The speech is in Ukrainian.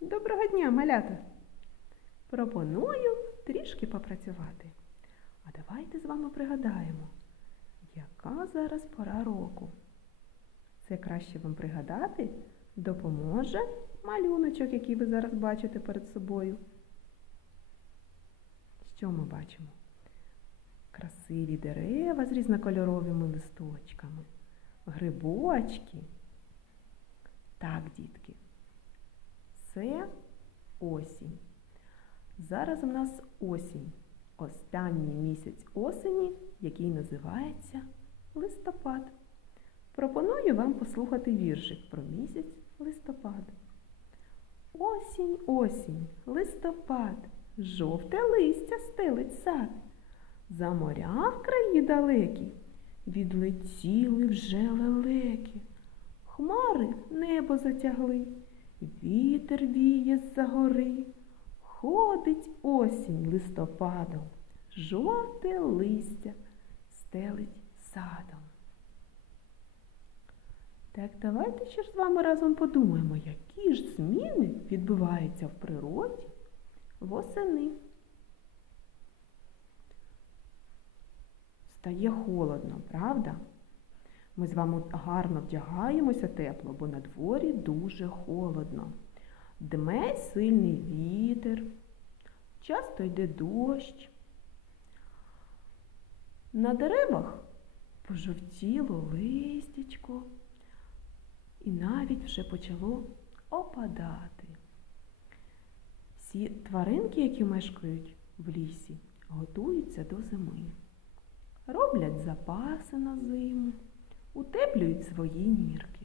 Доброго дня, малята! Пропоную трішки попрацювати. А давайте з вами пригадаємо, яка зараз пора року. Це краще вам пригадати допоможе малюночок, який ви зараз бачите перед собою. Що ми бачимо? Красиві дерева з різнокольоровими листочками, грибочки. Так, дітки, це осінь. Зараз у нас осінь. Останній місяць осені, який називається листопад. Пропоную вам послухати віршик про місяць листопад. Осінь, осінь, листопад, жовте листя стелить сад. За моря в краї далекі відлетіли вже лелеки. Хмари небо затягли, вітер віє з-за гори. Ходить осінь листопадом, жовте листя стелить садом. Так давайте ще ж з вами разом подумаємо, які ж зміни відбуваються в природі восени. Стає холодно, правда? Ми з вами гарно вдягаємося тепло, бо на дворі дуже холодно. Дме сильний вітер, часто йде дощ. На деревах пожовтіло листячко і навіть вже почало опадати. Всі тваринки, які мешкають в лісі, готуються до зими. Роблять запаси на зиму, утеплюють свої нірки.